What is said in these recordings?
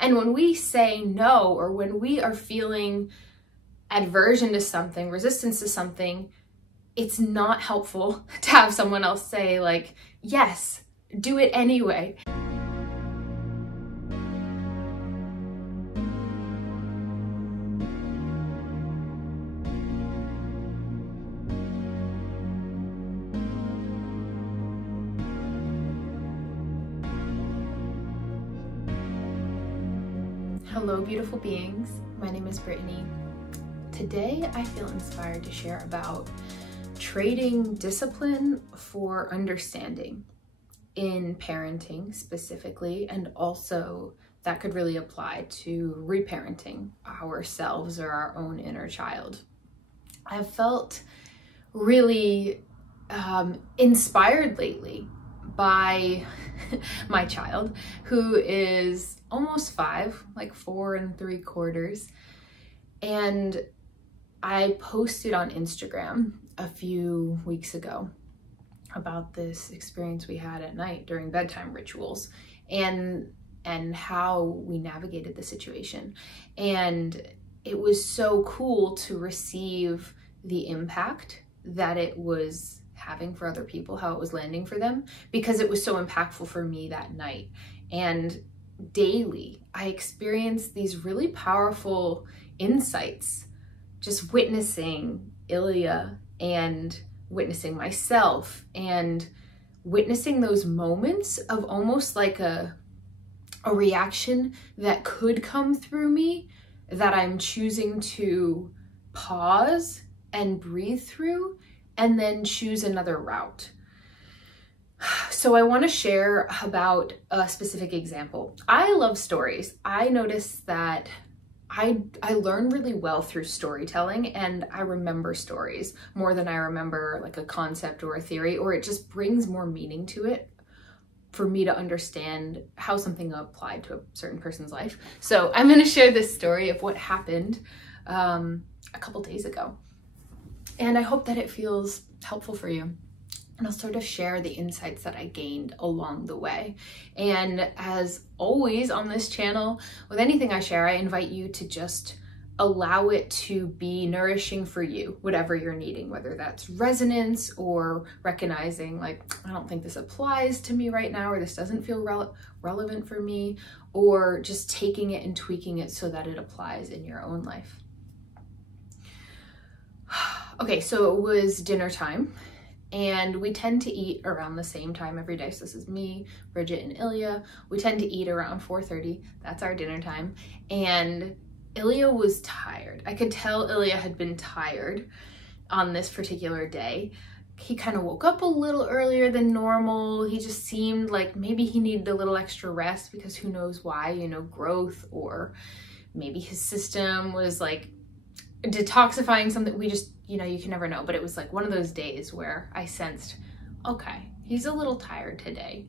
And when we say no, or when we are feeling aversion to something, resistance to something, it's not helpful to have someone else say like, yes, do it anyway. Hello, beautiful beings. My name is Brittany. Today, I feel inspired to share about trading discipline for understanding in parenting specifically, and also that could really apply to reparenting ourselves or our own inner child. I've felt really inspired lately by my child, who is almost 5, like 4 3/4. And I posted on Instagram a few weeks ago about this experience we had at night during bedtime rituals and how we navigated the situation. And it was so cool to receive the impact that it was having for other people, how it was landing for them, because it was so impactful for me that night. And daily, I experienced these really powerful insights, just witnessing Ilya and witnessing myself and witnessing those moments of almost like a reaction that could come through me that I'm choosing to pause and breathe through and then choose another route. So I want to share about a specific example. I love stories. I noticed that I learn really well through storytelling, and I remember stories more than I remember like a concept or a theory, or it just brings more meaning to it for me to understand how something applied to a certain person's life. So I'm going to share this story of what happened a couple days ago. And I hope that it feels helpful for you. And I'll sort of share the insights that I gained along the way. And as always on this channel, with anything I share, I invite you to just allow it to be nourishing for you, whatever you're needing, whether that's resonance or recognizing like, I don't think this applies to me right now, or this doesn't feel relevant for me, or just taking it and tweaking it so that it applies in your own life. Okay, so it was dinner time, and we tend to eat around the same time every day. So this is me, Bridget, and Ilya. We tend to eat around 4:30. That's our dinner time. And Ilya was tired. I could tell Ilya had been tired on this particular day. He kind of woke up a little earlier than normal. He just seemed like maybe he needed a little extra rest, because who knows why, you know, growth, or maybe his system was like detoxifying something. We just, you know, you can never know. But it was like one of those days where I sensed, okay, he's a little tired today.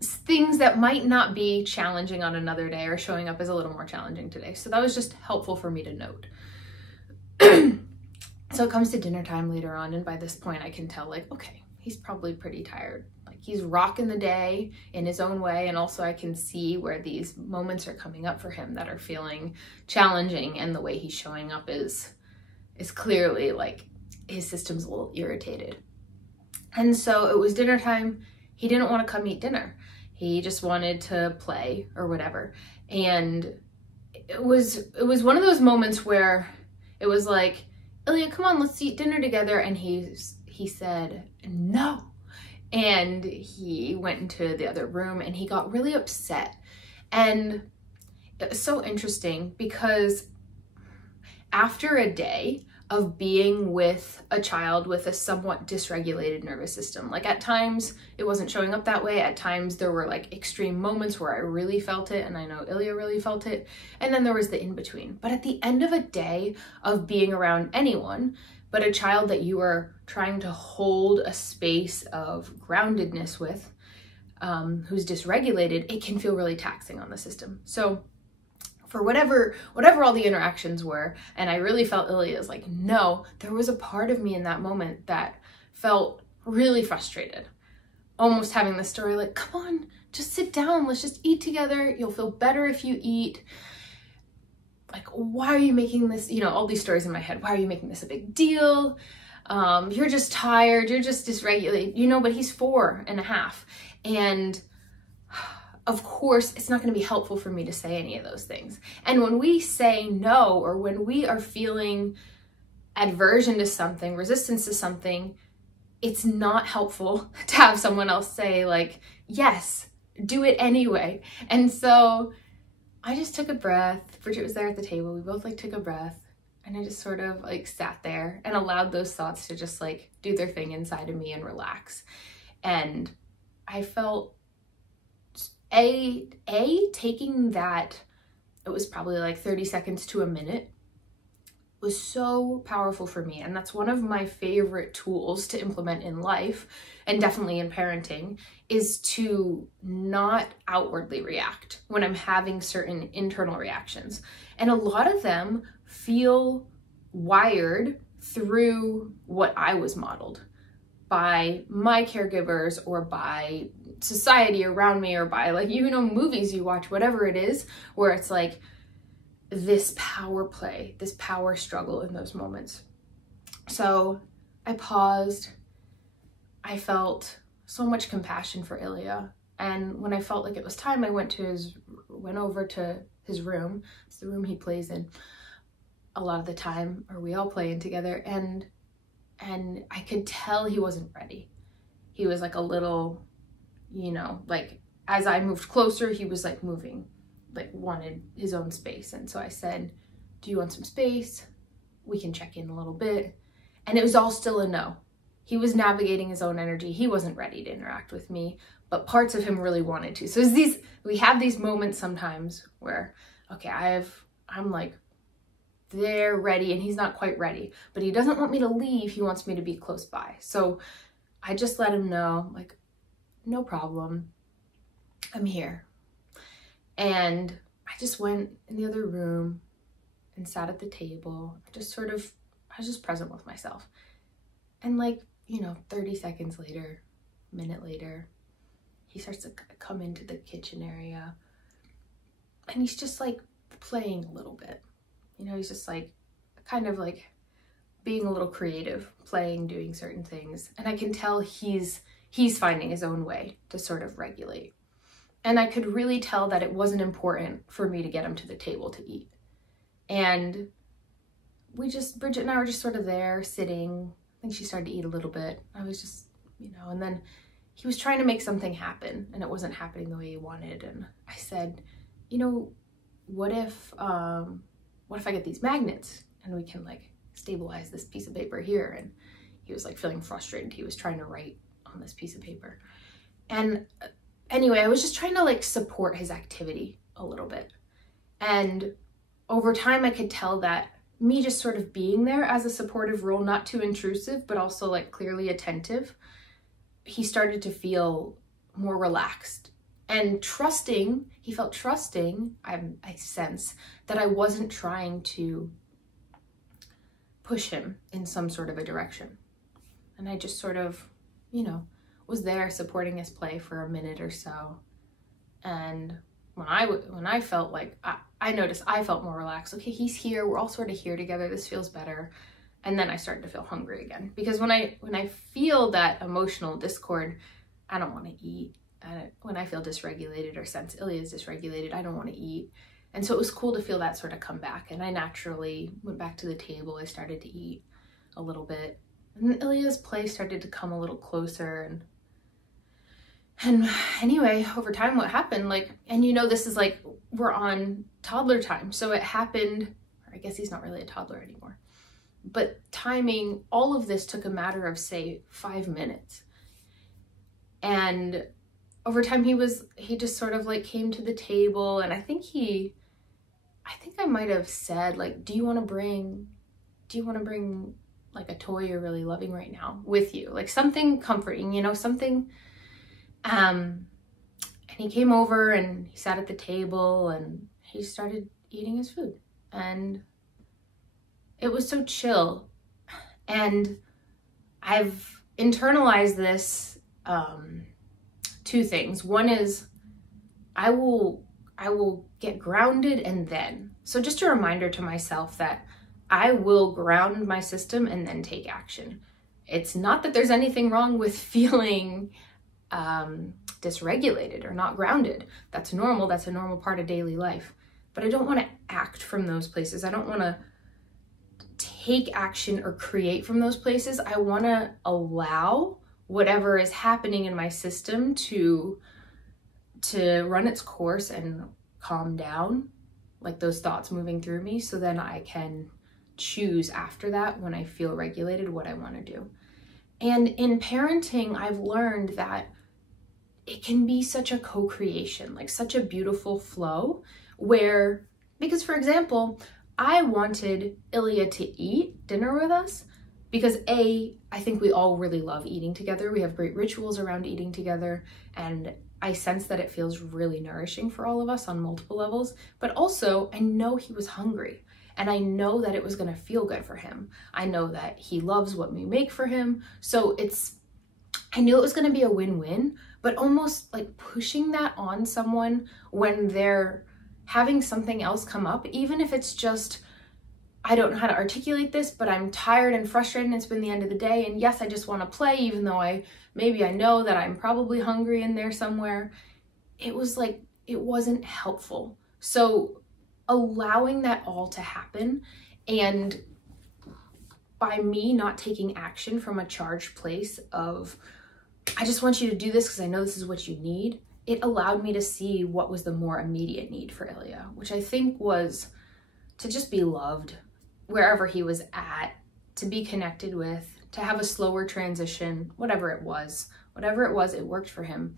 Things that might not be challenging on another day are showing up as a little more challenging today. So that was just helpful for me to note. So it comes to dinner time later on, and by this point I can tell like, okay, he's probably pretty tired. Like he's rocking the day in his own way, and also I can see where these moments are coming up for him that are feeling challenging, and the way he's showing up is clearly like his system's a little irritated. And so it was dinner time. He didn't want to come eat dinner. He just wanted to play or whatever. And it was one of those moments where it was like, Ilya, come on, let's eat dinner together. And he said, no. And he went into the other room and he got really upset. And it was so interesting, because after a day of being with a child with a somewhat dysregulated nervous system, like at times it wasn't showing up that way, at times there were like extreme moments where I really felt it, and I know Ilya really felt it, and then there was the in-between. But at the end of a day of being around anyone but a child that you are trying to hold a space of groundedness with, who's dysregulated, it can feel really taxing on the system. So for whatever all the interactions were, and I really felt Ilya's like, no, there was a part of me in that moment that felt really frustrated, almost having the story like, come on, just sit down, let's just eat together. You'll feel better if you eat. Like, why are you making this, you know, all these stories in my head. Why are you making this a big deal? You're just tired, you're just dysregulated, you know, but he's 4.5. And of course, it's not going to be helpful for me to say any of those things. And when we say no, or when we are feeling aversion to something, resistance to something, it's not helpful to have someone else say like, yes, do it anyway. And so I just took a breath. Bridget was there at the table. We both like took a breath, and I just sort of like sat there and allowed those thoughts to just like do their thing inside of me and relax. And I felt taking that, it was probably like 30 seconds to a minute, was so powerful for me. And that's one of my favorite tools to implement in life, and definitely in parenting, is to not outwardly react when I'm having certain internal reactions. And a lot of them feel wired through what I was modeled by my caregivers, or by society around me, or by, like, you know, movies you watch, whatever it is, where it's like this power play, this power struggle in those moments. So I paused. I felt so much compassion for Ilya. And when I felt like it was time, I went over to his room. It's the room he plays in a lot of the time, or we all play in together. And I could tell he wasn't ready. He was like a little, you know, like as I moved closer, he was like moving, like wanted his own space. And so I said, do you want some space? We can check in a little bit. And it was all still a no. He was navigating his own energy. He wasn't ready to interact with me, but parts of him really wanted to. So we have these moments sometimes where, okay, I'm like, they're ready and he's not quite ready, but he doesn't want me to leave. He wants me to be close by. So I just let him know, like, no problem, I'm here. And I just went in the other room and sat at the table. I was just present with myself. And like, you know, 30 seconds later, a minute later, he starts to come into the kitchen area, and he's just like playing a little bit. You know, he's just like, kind of like being a little creative, playing, doing certain things. And I can tell he's finding his own way to sort of regulate. And I could really tell that it wasn't important for me to get him to the table to eat. And Bridget and I were just sort of there sitting. I think she started to eat a little bit. I was just, you know, and then he was trying to make something happen, and it wasn't happening the way he wanted. And I said, you know, what if I get these magnets and we can like stabilize this piece of paper here? And he was like feeling frustrated. He was trying to write on this piece of paper. And anyway, I was just trying to like support his activity a little bit. And over time, I could tell that me just sort of being there as a supportive role, not too intrusive, but also like clearly attentive, he started to feel more relaxed and trusting. He felt trusting, I sense, that I wasn't trying to push him in some sort of a direction. And I just sort of, you know, was there supporting his play for a minute or so. And when I felt like, I noticed I felt more relaxed. Okay, he's here, we're all sort of here together, this feels better. And then I started to feel hungry again. Because when I feel that emotional discord, I don't want to eat. When I feel dysregulated or sense Ilya is dysregulated, I don't want to eat. And so it was cool to feel that sort of come back. And I naturally went back to the table. I started to eat a little bit. And Ilya's play started to come a little closer. And anyway, over time, what happened, like, and you know, this is like, we're on toddler time. So it happened, or I guess he's not really a toddler anymore. But timing, all of this took a matter of, say, 5 minutes. And over time, he just sort of like came to the table. And I think I might have said, like, do you want to bring like a toy you're really loving right now with you? Like something comforting, you know, something. And he came over and he sat at the table and he started eating his food. And it was so chill. And I've internalized this, 2 things. One is I will get grounded and then. So just a reminder to myself that I will ground my system and then take action. It's not that there's anything wrong with feeling dysregulated or not grounded. That's normal. That's a normal part of daily life. But I don't want to act from those places. I don't want to take action or create from those places. I want to allow whatever is happening in my system to run its course and calm down, like those thoughts moving through me, so then I can choose after that, when I feel regulated, what I want to do. And in parenting, I've learned that it can be such a co-creation, like such a beautiful flow where, because for example, I wanted Ilya to eat dinner with us because I think we all really love eating together. We have great rituals around eating together, and I sense that it feels really nourishing for all of us on multiple levels. But also, I know he was hungry, and I know that it was going to feel good for him. I know that he loves what we make for him. So I knew it was going to be a win-win, but almost like pushing that on someone when they're having something else come up, even if it's just, I don't know how to articulate this, but I'm tired and frustrated and it's been the end of the day. And yes, I just want to play, even though maybe I know that I'm probably hungry in there somewhere. It was like, it wasn't helpful. So allowing that all to happen, and by me not taking action from a charged place of, I just want you to do this because I know this is what you need, it allowed me to see what was the more immediate need for Ilya, which I think was to just be loved wherever he was at, to be connected with, to have a slower transition, whatever it was, it worked for him.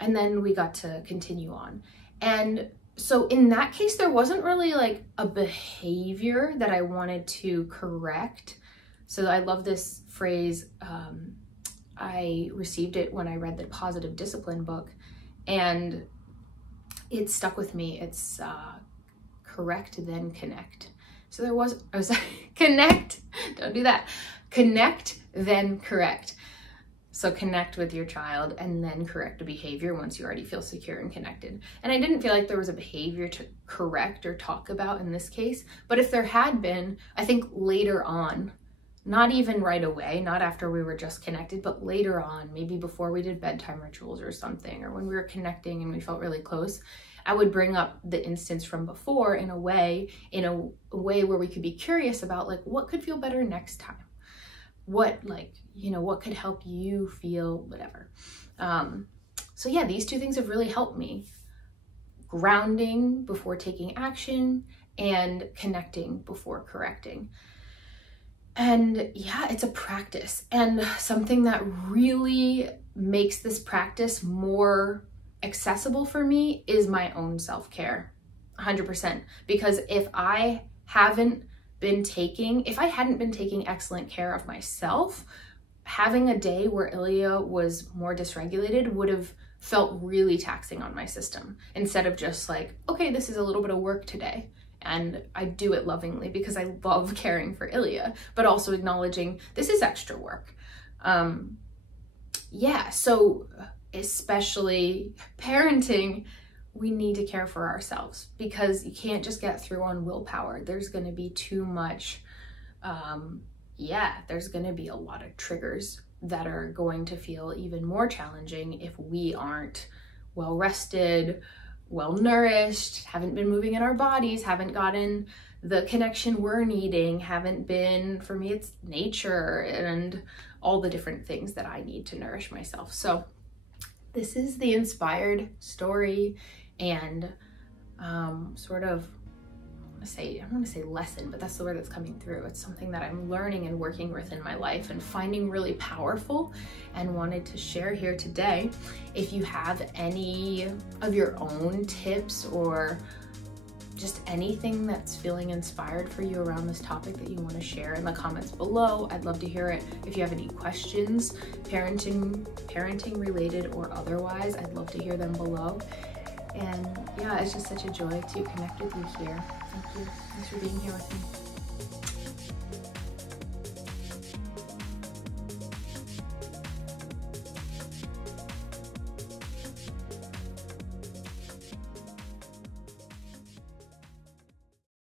And then we got to continue on. And so in that case, there wasn't really like a behavior that I wanted to correct. So I love this phrase. I received it when I read the Positive Discipline book, and it stuck with me. It's correct, then connect. So connect, don't do that. Connect, then correct. So connect with your child and then correct a behavior once you already feel secure and connected. And I didn't feel like there was a behavior to correct or talk about in this case, but if there had been, I think later on, not even right away, not after we were just connected, but later on, maybe before we did bedtime rituals or something, or when we were connecting and we felt really close, I would bring up the instance from before in a way where we could be curious about like, what could feel better next time? What could help you feel whatever. So yeah, these two things have really helped me. Grounding before taking action and connecting before correcting. And yeah, it's a practice, and something that really makes this practice more accessible for me is my own self-care, 100%. Because if I hadn't been taking excellent care of myself, having a day where Ilya was more dysregulated would have felt really taxing on my system, instead of just like, okay, this is a little bit of work today. And I do it lovingly because I love caring for Ilya, but also acknowledging this is extra work. Yeah, so especially parenting, we need to care for ourselves, because you can't just get through on willpower. There's going to be too much, there's going to be a lot of triggers that are going to feel even more challenging if we aren't well rested, well nourished, haven't been moving in our bodies, haven't gotten the connection we're needing, for me it's nature and all the different things that I need to nourish myself. So this is the inspired story and sort of, I want to say lesson, but that's the word that's coming through. It's something that I'm learning and working with in my life and finding really powerful, and wanted to share here today. If you have any of your own tips or just anything that's feeling inspired for you around this topic that you want to share in the comments below, I'd love to hear it. If you have any questions, parenting related or otherwise, I'd love to hear them below. And yeah, it's just such a joy to connect with you here. Thank you. Thanks for being here with me.